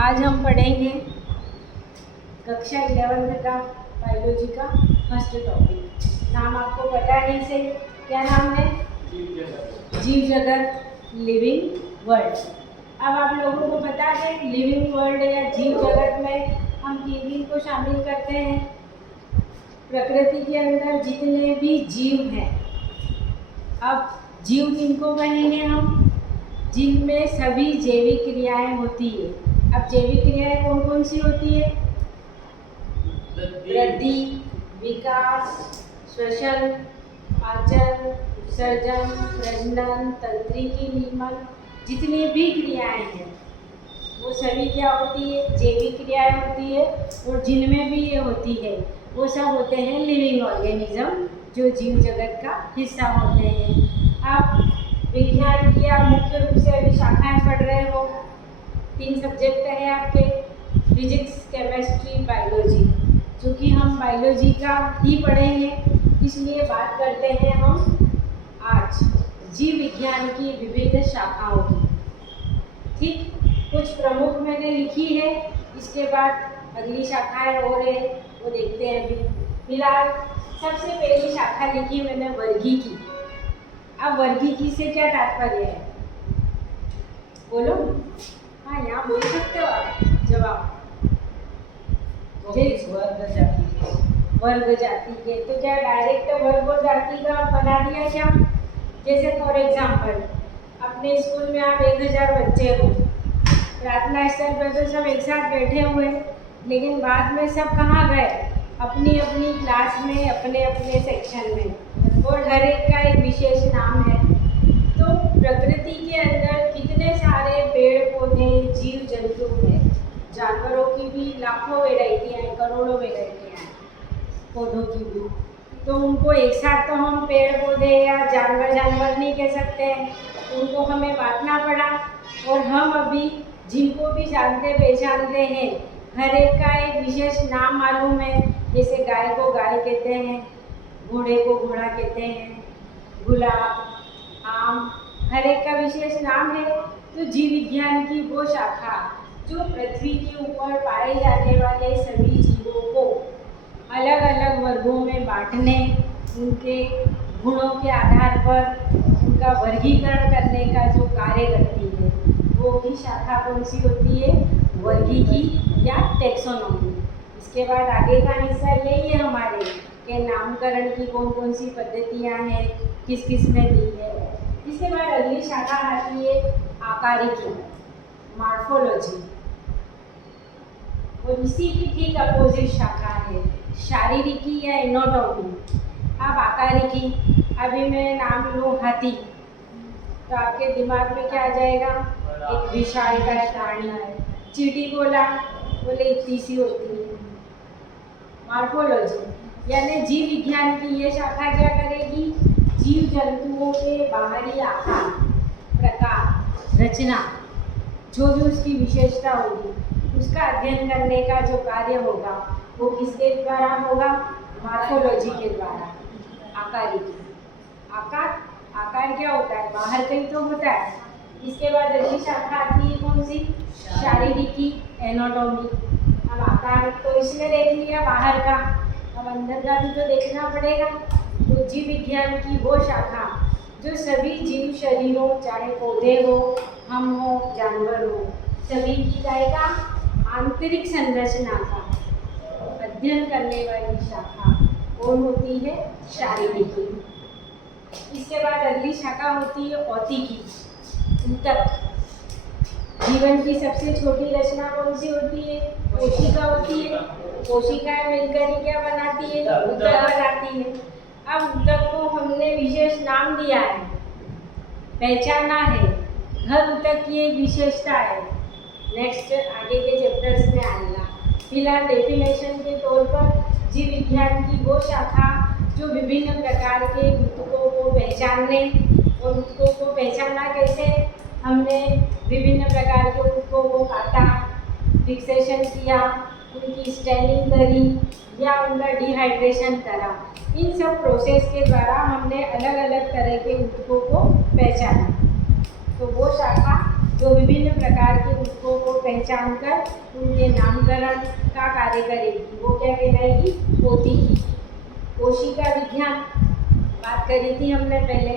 आज हम पढ़ेंगे कक्षा 11th का बायोलॉजी का फर्स्ट टॉपिक। नाम आपको पता है इसे, क्या नाम है? जीव जगत, लिविंग वर्ल्ड। अब आप लोगों को पता है लिविंग वर्ल्ड या जीव जगत में हम किन को शामिल करते हैं। प्रकृति के अंदर जितने भी जीव हैं, अब जीव किनको कहेंगे हम? जिनमें सभी जैविक क्रियाएं होती है। अब जैविक क्रियाएं कौन कौन सी होती है? वृद्धि, विकास, श्वसन, पाचन, उत्सर्जन, प्रजनन, तंत्रिकी निर्माण, जितनी भी क्रियाएं हैं वो सभी क्या होती है? जैविक क्रियाएं होती है। और जिनमें भी ये होती है वो सब होते हैं लिविंग ऑर्गेनिज्म, जो जीव जगत का हिस्सा होते हैं। आप विज्ञान की आप मुख्य रूप से अभी शाखाएं पढ़ रहे हो। 3 सब्जेक्ट है आपके, फिजिक्स, केमिस्ट्री, बायोलॉजी। चूँकि हम बायोलॉजी का ही पढ़ेंगे इसलिए बात करते हैं हम आज जीव विज्ञान की विभिन्न शाखाओं की। ठीक, कुछ प्रमुख मैंने लिखी है, इसके बाद अगली शाखाएं और है वो देखते हैं। अभी फिलहाल सबसे पहली शाखा लिखी मैंने वर्गीकी। अब वर्गीकी से क्या तात्पर्य है? बोलो। हाँ, यहाँ बोल सकते हो आप जवाब। वर्ग जाति के, तो क्या डायरेक्ट वर्ग और जाति का बना दिया क्या? जैसे फॉर एग्जाम्पल अपने स्कूल में आप 1000 बच्चे हो, प्रार्थना स्थल पर तो सब एक साथ बैठे हुए, लेकिन बाद में सब कहाँ गए? अपनी अपनी क्लास में, अपने अपने सेक्शन में, और हर एक का एक विशेष नाम है। तो प्रकृति के अंदर कितने सारे पेड़ पौधे, जीव जंतु हैं, जानवरों की भी लाखों वेराइटियाँ हैं, करोड़ों वेराइटियाँ हैं, पौधों की भी। तो उनको एक साथ तो हम पेड़ पौधे या जानवर नहीं कह सकते हैं, उनको हमें बांटना पड़ा। और हम अभी जिनको भी जानते पहचानते हैं, हर एक का एक विशेष नाम मालूम है। जैसे गाय को गाय कहते हैं, घोड़े को घोड़ा कहते हैं, गुलाब, आम, हर एक का विशेष नाम है। तो जीव विज्ञान की वो शाखा जो पृथ्वी के ऊपर पाए जाने वाले सभी जीवों को अलग अलग वर्गों में बांटने, उनके गुणों के आधार पर उनका वर्गीकरण करने का जो कार्य करती है, वो भी शाखा कौन सी होती है? वर्गीकी या टैक्सोनॉमी। इसके बाद आगे का हिस्सा यही है हमारे के नामकरण की कौन कौन सी पद्धतियाँ हैं, किस किस में दी है। इसके बाद अगली शाखा आती है आकारिकी, मॉर्फोलॉजी। और इसी की ठीक अपोजिट शाखा है शारीरिकी या एनाटॉमी। अब आकारिकी, अभी मैं नाम लूँ हाथी, तो आपके दिमाग में क्या आ जाएगा? एक विशालकाय प्राणी। चींटी बोला, बोले इतनी सी होती है। मॉर्फोलॉजी यानी जीव विज्ञान की ये शाखा क्या करेगी? जीव जंतुओं के बाहरी आकार, प्रकार, रचना, जो भी उसकी विशेषता होगी, उसका अध्ययन करने का जो कार्य होगा वो किसके द्वारा होगा? मॉर्फोलॉजी के द्वारा। आकारिकी, आकार क्या होता है? बाहर कहीं तो होता है। इसके बाद अगली शाखा आती है कौन सी? शारीरिकी, एनाटॉमी। अब आकार तो इसने देख लिया बाहर का, अब अंदर का भी तो देखना पड़ेगा। तो जीव विज्ञान की वो शाखा जो सभी जीव शरीरों, चाहे पौधे हो, हम हो, जानवर हो, सभी की जाएगा आंतरिक संरचना का अध्ययन करने वाली शाखा कौन होती है? शारीरिकी। इसके बाद अगली शाखा होती है औतिकी, ऊतक। जीवन की सबसे छोटी रचना कौन सी होती है? कोशिका होती है। कोशिकाएं मिलकर ही क्या बनाती है? ऊतक बनाती है। अब ऊतक को हमने विशेष नाम दिया है, पहचाना है। हर ऊतक की एक विशेषता है, नेक्स्ट आगे के चैप्टर्स में आएगा। फिलहाल डेफिनेशन के तौर पर जीव विज्ञान की वो शाखा जो विभिन्न प्रकार के ऊतकों को पहचानने, और ऊतकों को पहचाना कैसे? हमने विभिन्न प्रकार के ऊतकों को काटा, फिक्सेशन किया, उनकी स्टेनिंग करी या उनका डिहाइड्रेशन करा। इन सब प्रोसेस के द्वारा हमने अलग अलग तरह के ऊतकों को पहचाना। तो वो शाखा जो विभिन्न प्रकार के ऊतकों को पहचान कर उनके नामकरण का कार्य करेगी। वो क्या कहलाएगी? पोथी। कोशिका विज्ञान बात करी थी हमने पहले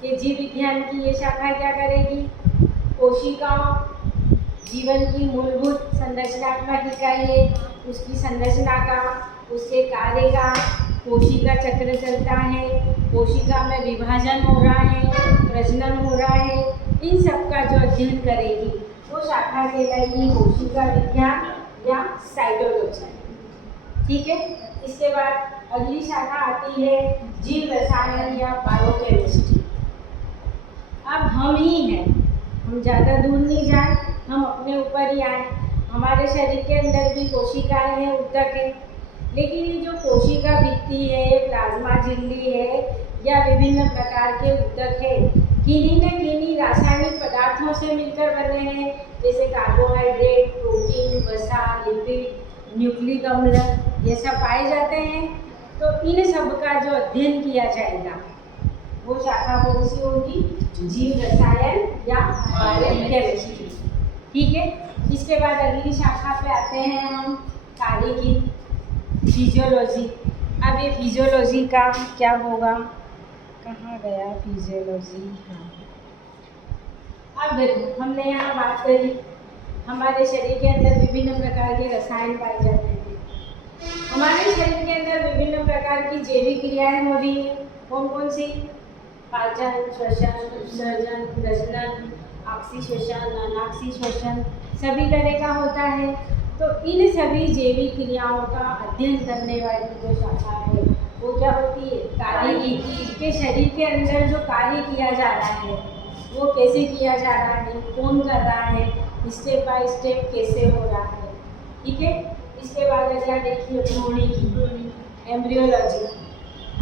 कि जीव विज्ञान की ये शाखा क्या करेगी? कोशिकाओं, जीवन की मूलभूत संरचनात्मक इकाई है, उसकी संरचना का, उसके कार्य का, कोशिका चक्र चलता है, कोशिका में विभाजन हो रहा है, प्रजनन हो रहा है, इन सब का जो अध्ययन करेगी वो शाखा कहलाएगी कोशिका विज्ञान या साइटोलॉजी। ठीक है। इसके बाद अगली शाखा आती है जीव रसायन या बायोकेमिस्ट्री। अब हम ही हैं, हम ज़्यादा दूर नहीं जाए, हम अपने ऊपर ही आए। हमारे शरीर के अंदर भी कोशिकाएं हैं, ऊतक है, लेकिन ये जो कोशिका भित्ति है, प्लाज्मा झिल्ली है या विभिन्न प्रकार के ऊतक है, किन्हीं न किन्हीं रासायनिक पदार्थों से मिलकर बने हैं, जैसे कार्बोहाइड्रेट, प्रोटीन, वसा, लिपिड, न्यूक्लिक अम्ल, ये सब पाए जाते हैं। तो इन सब का जो अध्ययन किया जाएगा वो शाखा कौन सी होगी? जीव रसायन या बायोकेमिस्ट्री। ठीक है। इसके बाद अगली शाखा पे आते हैं हम कार्य की, फिजियोलॉजी। अब ये फिजियोलॉजी का क्या होगा? कहाँ गया फिजियोलॉजी? हाँ, अब देखो हमने यहाँ बात करी हमारे शरीर के अंदर विभिन्न प्रकार के रसायन पाए जाते हैं। हमारे शरीर के अंदर विभिन्न प्रकार की जैविक क्रियाएं हो रही हैं। कौन कौन सी? पाचन, श्वसन, उत्सर्जन, प्रजनन, ऑक्सी श्वसन, अनाक्सी श्वसन, सभी तरह का होता है। तो इन सभी जैविक क्रियाओं का अध्ययन करने वाली जो शाखा है वो क्या होती है? कार्य की। के शरीर के अंदर जो कार्य किया जा रहा है वो कैसे किया जा रहा है, कौन कर रहा है, स्टेप बाय स्टेप कैसे हो रहा है। ठीक है। इसके बाद अगला देखिए भ्रूणी की, एम्ब्रियोलॉजी।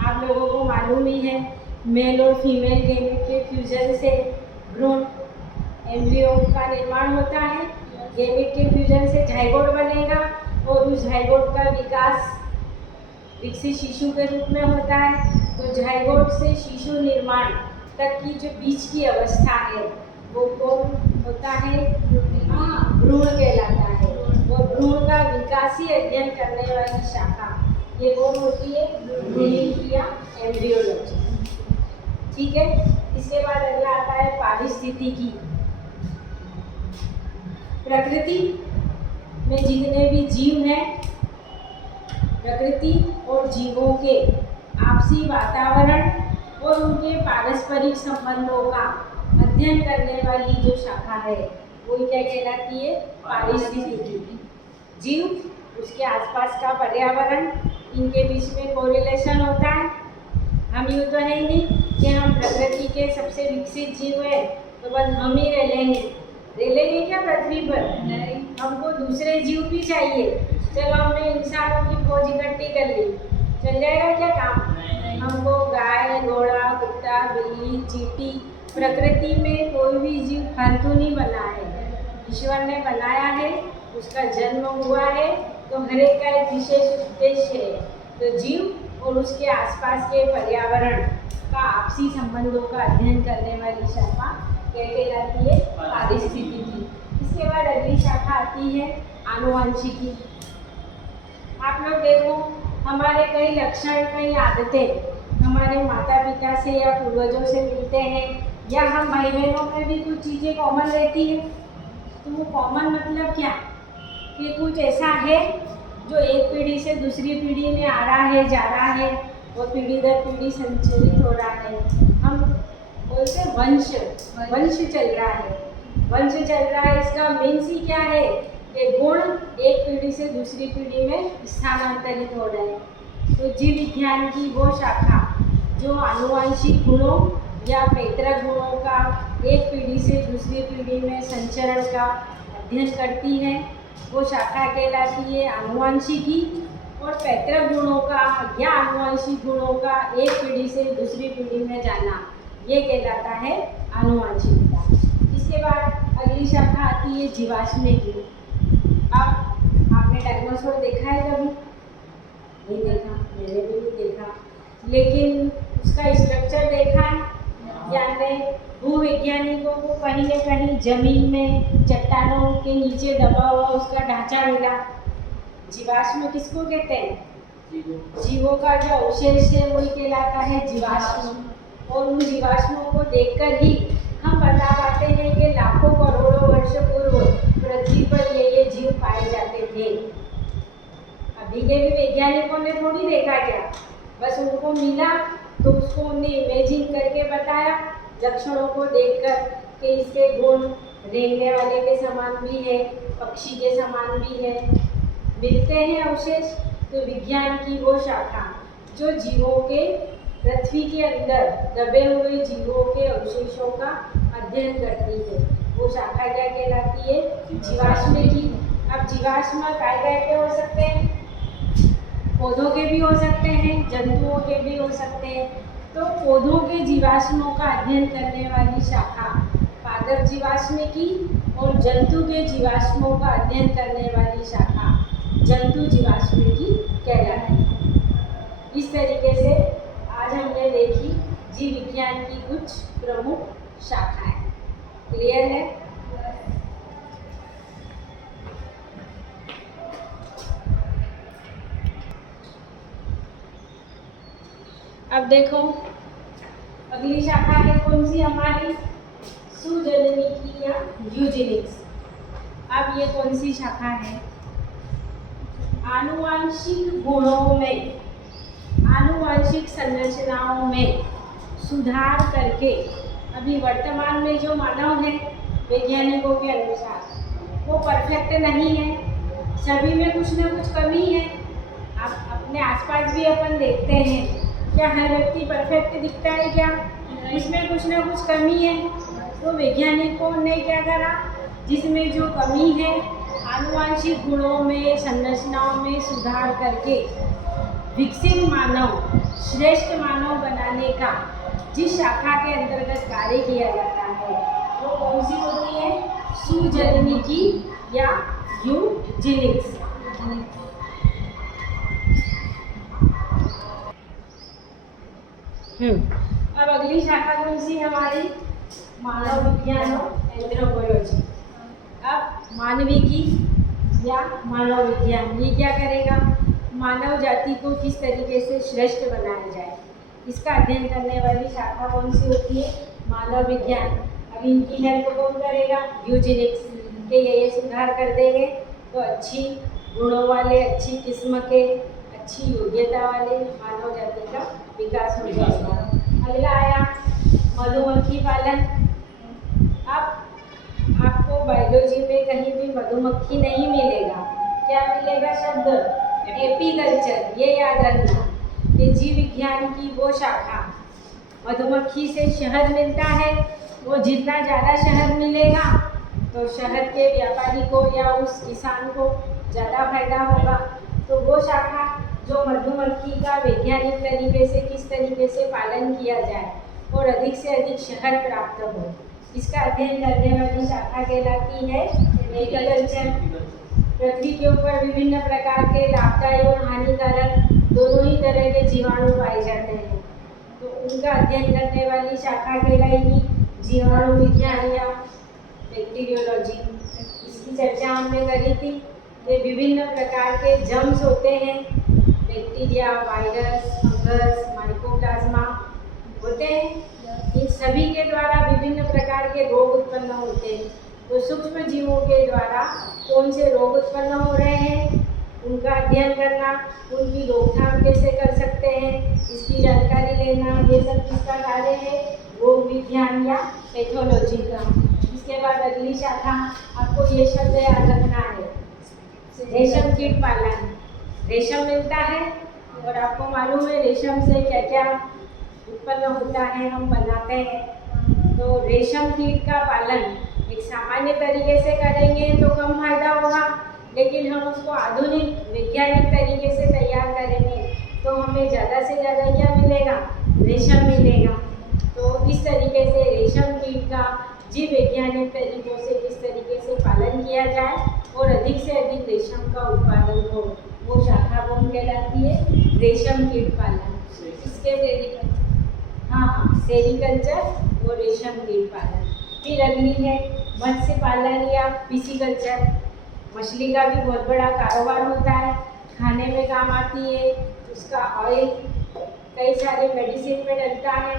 आप लोगों को मालूम ही है मेल और फीमेल गेमेट के फ्यूजन से भ्रूण एम्ब्रियो का निर्माण होता है। गेमेट के फ्यूजन से जाइगोट बनेगा और उस जाइगोट का विकास विकसित शिशु के रूप में होता है। तो जाइगोट से शिशु निर्माण तक की जो बीच की अवस्था है वो कौन होता है? भ्रूण कहलाता है। और भ्रूण का विकासी अध्ययन करने वाली शाखा ये कौन होती है? भ्रूणी या एम्ब्रियोलॉजी। ठीक है। इसके बाद अगला आता है पारिस्थितिकी। प्रकृति में जितने भी जीव हैं, प्रकृति और जीवों के आपसी वातावरण और उनके पारस्परिक संबंधों का अध्ययन करने वाली जो शाखा है वो क्या कहलाती है? पारिस्थितिकी। जीव, उसके आसपास का पर्यावरण, इनके बीच में कोरिलेशन होता है। हम यूँ तो है ही नहीं कि हम प्रकृति के सबसे विकसित जीव हैं तो बस हम ही रह लेंगे क्या पृथ्वी पर? नहीं, हमको दूसरे जीव भी चाहिए। चलो हमने इंसानों की फौज इकट्ठी कर ली, चल जाएगा क्या काम? हमको गाय, घोड़ा, कुत्ता, बिल्ली, चींटी, प्रकृति में कोई भी जीव फालतू नहीं बना है, ईश्वर ने बनाया है, उसका जन्म हुआ है, तो हर एक का एक विशेष उद्देश्य है। तो जीव और उसके आसपास के पर्यावरण का आपसी संबंधों का अध्ययन करने वाली शाखा क्या कहलाती है? पारिस्थितिकी। इसके बाद अगली शाखा आती है आनुवंशिकी। आप लोग देखो हमारे कई लक्षण, कई आदतें हमारे माता पिता से या पूर्वजों से मिलते हैं, या हम भाई बहनों में भी कुछ चीज़ें कॉमन रहती है। तो वो कॉमन मतलब क्या? कि कुछ ऐसा है जो एक पीढ़ी से दूसरी पीढ़ी में आ रहा है, जा रहा है, और पीढ़ी दर पीढ़ी संचालित हो रहा है। हम बोलते वंश चल रहा है, वंश चल रहा है। इसका मीन्स ही क्या है कि गुण एक पीढ़ी से दूसरी पीढ़ी में स्थानांतरित हो रहे हैं। तो जीव विज्ञान की वो शाखा जो आनुवंशिक गुणों या पैतृक गुणों का एक पीढ़ी से दूसरी पीढ़ी में संचरण का अध्ययन करती है वो शाखा कहलाती है आनुवंशिकी। और पैतृक गुणों का या आनुवंशिक गुणों का एक पीढ़ी से दूसरी पीढ़ी में जाना ये कहलाता है आनुवंशिकता। इसके बाद अगली शाखा आती है जीवाश्म की। अब आपने डायनासोर देखा है कभी? नहीं देखा, मैंने भी नहीं देखा, लेकिन उसका स्ट्रक्चर देखा है। ज्ञान में भूवैज्ञानिकों को कहीं न कहीं जमीन में चट्टानों के नीचे दबा हुआ उसका ढांचा मिला। जीवाश्म किसको कहते हैं? जीवों का जो अवशेष है वही कहलाता है जीवाश्म। और उन जीवाश्मों को देखकर ही हम बता पाते हैं कि लाखों करोड़ों वर्ष पूर्व पृथ्वी पर ये जीव पाए जाते थे। अभी के भी वैज्ञानिकों ने थोड़ी देखा क्या, बस उनको मिला तो उसको उन्हें इमेजिन करके बताया, लक्षणों को देखकर कि इसके गुण रेंगने वाले के समान भी है, पक्षी के समान भी है, मिलते हैं अवशेष। तो विज्ञान की वो शाखा जो जीवों के पृथ्वी के अंदर दबे हुए जीवों के अवशेषों का अध्ययन करती है, वो शाखा क्या कहलाती है? जीवाश्म की। अब जीवाश्म काय काय के हो सकते हैं? पौधों के भी हो सकते हैं, जंतुओं के भी हो सकते हैं। तो पौधों के जीवाश्मों का अध्ययन करने वाली शाखा पादप जीवाश्म की, और जंतु के जीवाश्मों का अध्ययन करने वाली शाखा जंतु जीवाश्म की कहलाती है। इस तरीके से आज हमने देखी जीव विज्ञान की कुछ प्रमुख शाखाएं। क्लियर है? अब देखो अगली शाखा है कौन सी हमारी? सुजननिकी या यूजेनिक्स। अब ये कौन सी शाखा है? आनुवांशिक गुणों में, आनुवांशिक संरचनाओं में सुधार करके, अभी वर्तमान में जो मानव है वैज्ञानिकों के अनुसार वो परफेक्ट नहीं है, सभी में कुछ ना कुछ कमी है। आप अपने आसपास भी अपन देखते हैं, क्या हर व्यक्ति परफेक्ट दिखता है? क्या इसमें कुछ ना कुछ कमी है? तो वैज्ञानिकों ने क्या करा, जिसमें जो कमी है आनुवांशिक गुणों में, संरचनाओं में सुधार करके विकसित मानव, श्रेष्ठ मानव बनाने का जिस शाखा के अंतर्गत कार्य किया जाता है वो कौन सी होती है? सुजननिकी या यूजेनिक्स। अब अगली शाखा कौन सी हमारी? मानव विज्ञान और एंथ्रोपोलॉजी। अब मानविकी या मानव विज्ञान ये क्या करेगा? मानव जाति को किस तरीके से श्रेष्ठ बनाया जाए, इसका अध्ययन करने वाली शाखा कौन सी होती है? मानव विज्ञान। अब इनकी हेल्प कौन करेगा? यूजेनिक्स के ये सुधार कर देंगे तो अच्छी गुणों वाले, अच्छी किस्म के, अच्छी योग्यता वाले मानव जाति का विकास हो जाएगा। अगला आया मधुमक्खी पालन। अब आपको बायोलॉजी में कहीं भी मधुमक्खी नहीं मिलेगा, क्या मिलेगा शब्द? एपीकल्चर। ये याद रखना कि जीव विज्ञान की वो शाखा, मधुमक्खी से शहद मिलता है, वो जितना ज़्यादा शहद मिलेगा तो शहद के व्यापारी को या उस किसान को ज़्यादा फायदा होगा। तो वो शाखा जो मधुमक्खी का वैज्ञानिक तरीके से किस तरीके से पालन किया जाए और अधिक से अधिक शहद प्राप्त हो, इसका अध्ययन करने वाली शाखा कहलाती है एपीकल्चर। पृथ्वी के ऊपर विभिन्न प्रकार के लाभदायक और हानिकारक दोनों ही तरह के जीवाणु पाए जाते हैं, तो उनका अध्ययन करने वाली शाखा कहलाएगी जीवाणु विज्ञान या बैक्टीरियोलॉजी। इसकी चर्चा हमने करी थी। ये विभिन्न प्रकार के जर्म्स होते हैं, बैक्टीरिया, वायरस, फंगस, माइकोप्लाज्मा होते हैं। इन सभी के द्वारा विभिन्न प्रकार के रोग उत्पन्न होते हैं। तो सूक्ष्म जीवों के द्वारा कौन से रोग उत्पन्न हो रहे हैं, उनका अध्ययन करना, उनकी रोकथाम कैसे कर सकते हैं, इसकी जानकारी लेना, ये सब किसका कार्य है? रोग विज्ञान या पैथोलॉजी का। इसके बाद अगली शाखा, आपको ये शब्द याद रखना है, रेशम कीट पालन। रेशम मिलता है और आपको मालूम है रेशम से क्या क्या उत्पन्न होता है, हम बनाते हैं। तो रेशम कीट का पालन एक सामान्य तरीके से करेंगे तो कम फायदा होगा, लेकिन हम उसको आधुनिक वैज्ञानिक तरीके से तैयार करेंगे तो हमें ज़्यादा से ज़्यादा क्या मिलेगा? रेशम मिलेगा। तो इस तरीके से रेशम कीट का जीव वैज्ञानिक तरीकों से किस तरीके से पालन किया जाए और अधिक से अधिक रेशम का उत्पादन हो, वो शाखा कौन कहलाती है? रेशम कीट पालन। इसके हाँ, सेरीकल्चर और रेशम कीट पालन। फिर अगली है मत्स्य पालन या पिसीकल्चर। मछली का भी बहुत बड़ा कारोबार होता है, खाने में काम आती है। उसका ऑयल कई सारे मेडिसिन में डलता है,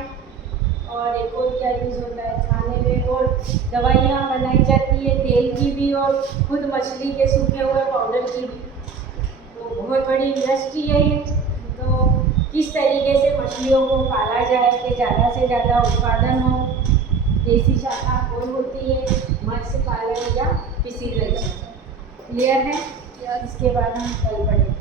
और एक और क्या यूज़ होता है खाने में, और दवाइयाँ बनाई जाती है तेल की भी और खुद मछली के सूखे हुए पाउडर की भी। तो बहुत बड़ी इंडस्ट्री है ये। तो किस तरीके से मछलियों को पाला जाए कि ज़्यादा से ज़्यादा उत्पादन हो, देसी शाखा कौन होती है, मत्स्य पालन या पिसीकल्चर। क्लियर है? इसके बाद हम कल पढ़ेंगे।